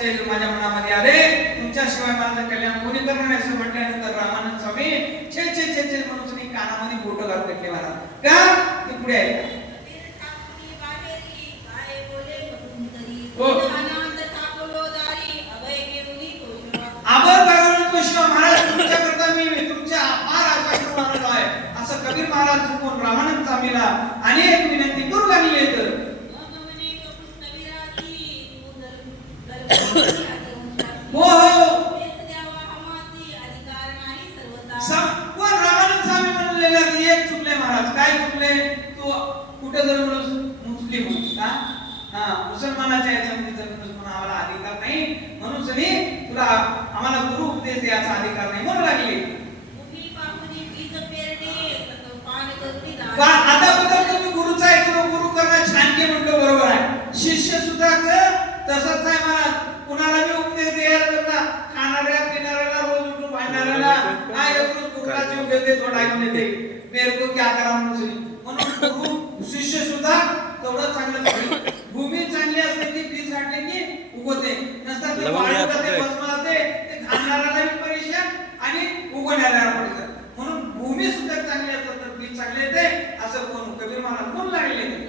गोपिकांचे माझ्या मनामध्ये आले, तुमच्याशिवाय माझं कल्याण कोणी करणार नाही असं म्हटल्यानंतर रामानंद स्वामी छे छे छे छे म्हणून कानामध्ये बोट घालून घेतले मला. का ते पुढे आहे आभार भगवान कृष्ण महाराज तुमच्याकरता मी तुमच्या अपार आशीर्वाद मानलो आहे असं कबीर महाराज चुकून रामानंद स्वामीला अनेक विनंती करू लागले. तर हो हो कोण रामानंद स्वामी म्हणलेला एक चुकले महाराज. काय चुकले? तू कुठे जर मुस्लिम का मुसलमानाच्या याच्यामध्ये जर आम्हाला अधिकार नाही म्हणून तुला आम्हाला गुरु उपदेश द्यायचा अधिकार नाही म्हणू लागले. आता बदल तुम्ही गुरुचा आहे किंवा गुरु करणं छान की म्हटलं बरोबर आहे. शिष्य सुद्धा तसंच आहे महाराज. कुणाला मी उपदेश द्यायला खाणाऱ्या पिणाऱ्याला रोज उठून भांडणाऱ्याला काय रोज गुरुला जीव देते थोडा घेऊन येते मेरे को क्या करा म्हणून गुरु शिष्य सुद्धा तेवढं चांगलं. भूमी चांगली असते की बीज घातले की उगवते नसतात ते बसमाते ते घालणाऱ्याला भी परेशान आणि उगवणाऱ्याला परेशान. म्हणून भूमी सुद्धा चांगली असते तर बीज चांगले येते असं कोण कबीर महाराज म्हणू लागले.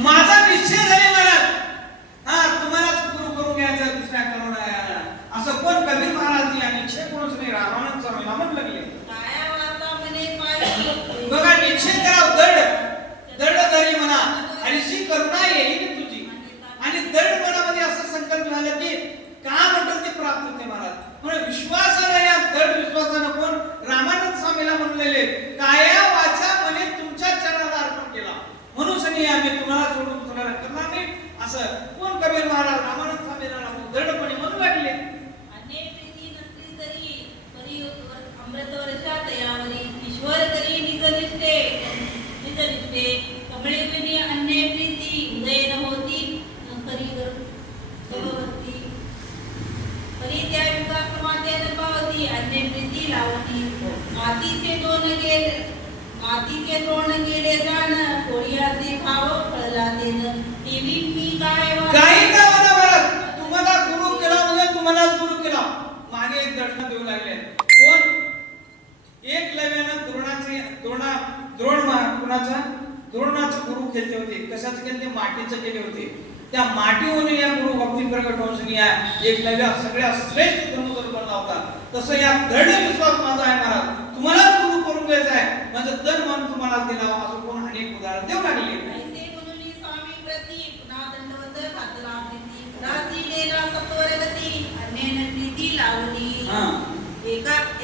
माझा निश्चय झाले महाराज. तुम्हालाच गुरु करून घ्यायचा दुसऱ्या करून असं कोण कबीर महाराज निश्चय कोणच नाही रामानंद स्वामीला म्हणू लागले. बघा निश्चय करा दड धरी म्हणा आणि शी करुणा येईल तुझी. आणि दड मनामध्ये असं संकल्प झालं की का म्हटलं ते प्राप्त होते महाराज. म्हणून विश्वासानं या दड विश्वासानं कोण रामानंद स्वामीला म्हणलेले काया वाचा मने तुमच्या चरणाला अर्पण केला म्हणून सनी आम्ही तुम्हाला सोडून तुम्हाला करणार नाही असं कोण कबीर महाराज रामानंद स्वामीला दृढपणे म्हणू लागले. अमृत वर्षात यावरी ईश्वर करी निजनिष्ठे कमळे विनी अन्य प्रीती उदय न होती करी गर्भवती परी त्या युगा समाधे न पावती अन्य प्रीती लावती. मातीचे तोंड गेले जाण कोळियाचे भाव फळला देन टीव्ही मी काय काही का होता महाराज. तुम्हाला गुरु केला म्हणजे तुम्हालाच गुरु केला. मागे एक दर्शन देऊ लागले कोण एकलव्यानं द्रोणाचा गुरु केले होते. कशाचे केले? मातीचे केले होते. त्या मातीवरून या गुरु भक्ती प्रकट होऊन या एकलव्या सगळ्या श्रेष्ठ धर्मगुरू बनला होता. तसं या दृढ विश्वास माझा आहे महाराज. तुम्हाला गुरु करून घ्यायचा आहे माझं तन मन तुम्हाला दिला असं कोण अनेक उदाहरण देऊ लागले. स्वामी प्रती पुन्हा दंडवत खातला प्रीती रासीलेला सत्वरगती अन्येन प्रीती लावली.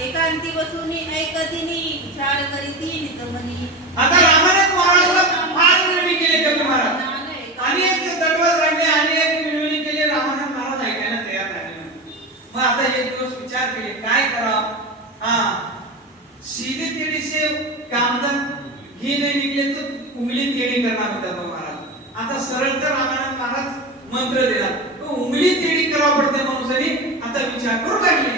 एकांती बसूनी ऐकतीनी विचार करीती नितमनी. आता रामानंद महाराजला फार विनवणी केली कबीर महाराज. आणि एक दरवाज राहिले आणि एक विनवणी केली. रामानंद महाराज ऐकायला तयार झाले. मग आता एक दिवस विचार केले काय करावं. सीधे टेढ़ी से कामधन ही नहीं निकले तो उंगली टेढ़ी करना होता था महाराज. आता सरळ तर रामानंद महाराज मंत्र दिला तो उंगली टेढ़ी करावं पडते म्हणून आता विचार करू लागले.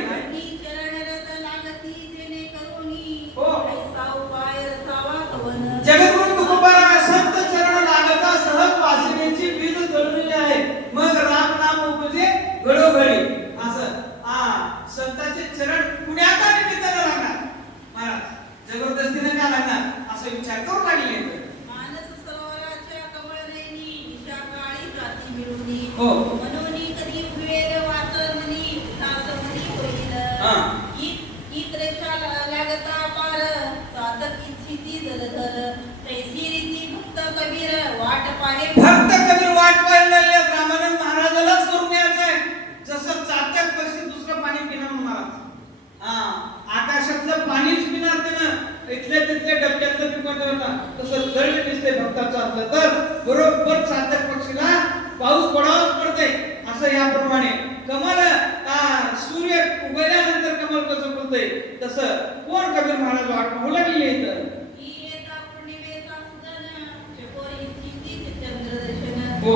जगद्गुरु तुकोबाराय संत चरण लागता सहज वासनेची बीज जळलेली आहे मग राम नाम उपजे घडोघडी असं. संतांचे चरण पुण्याचा निमित्तानं लागणार महाराज जबरदस्तीने का लागणार असं विचार करू लागले. मानस सरोवराच्या कमळनेनी निशा काळी जाती मिळूनी हो मनोनी कधी उभेल वासरमनी तासमनी होईल ही त्रेषा लागता पार साधक इच्छिती जलधर तैसी रीती भक्त कबीर वाट पाहे. भक्त कबीर वाट पाहायला लागले. रामानंद महाराजालाच करून घ्यायचं आहे. जसं चात्यात पैसे दुसरं पाणी पिणार महाराज. आकाशातलं पाणीच पिणार त्यानं इथल्या तिथल्या डबक्यातलं पिकवत होता. तसं दळ दिसते भक्ताचं असलं तर बरोबर चात्यात पक्षीला पाऊस पडावाच पडते असं याप्रमाणे कमल सूर्य उगवल्यानंतर कमल कसं फुलते तसं कोण कबीर महाराज वाट पाहू लागली आहे. हो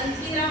घनश्याम